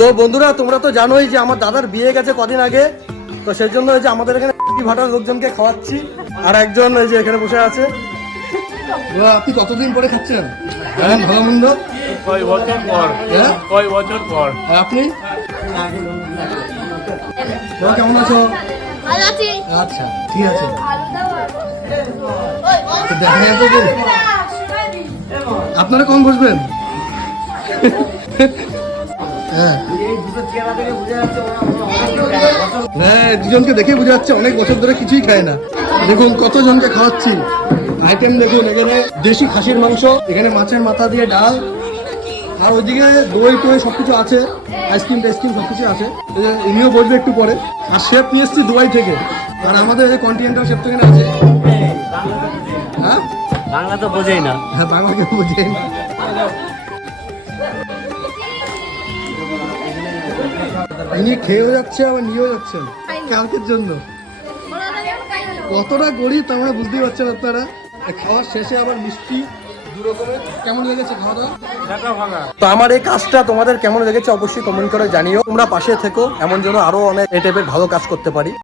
তো বন্ধুরা তোমরা তো জানোই যে আমার দাদার বিয়ে গেছে কদিন আগে, তো সেই জন্য যে আমাদের এখানে ভাটার লোকজনকে খাওয়াচ্ছি। আর একজন এই যে এখানে বসে আছে। আপনি কতদিন পরে খাচ্ছেন ভালো মন্দ? কয় বছর পর। হ্যাঁ কয় বছর পর। আর আপনি কেমন আছো? আচ্ছা ঠিক আছে। আপনারা কখন বসবেন? হ্যাঁ দুজনকে দেখে বোঝা যাচ্ছে অনেক বছর ধরে কিছুই খায় না। দেখুন কতজনকে খাওয়াচ্ছি। আইটেম দেখুন, এখানে দেশি খাসির মাংস, এখানে মাছের মাথা দিয়ে ডাল, আর ওইদিকে দই টই সবকিছু আছে, আইসক্রিম টাইসক্রিম সবকিছু আছে। ইনিও বসবে একটু পরে। আর শেফ নিয়ে এসছি দুবাই থেকে, আর আমাদের কন্টিনেন্টাল শেফ তো এখানে আছে। হ্যাঁ বাংলা তো বোঝেই না। হ্যাঁ বাংলা কেউ বোঝেন। ইনি খেয়েও যাচ্ছে আবার নিয়েও যাচ্ছেন কালকের জন্য। কতটা গরিব তোমরা বুঝতেই পারছেন আপনারা। খাওয়ার শেষে আবার মিষ্টি দু রকমের। কেমন লেগেছে খাওয়া দাওয়া? তো আমার এই কাজটা তোমাদের কেমন লেগেছে অবশ্যই কমেন্ট করে জানিও। তোমরা পাশে থেকো, এমন যেন আরো অনেক এই টাইপের ভালো কাজ করতে পারি।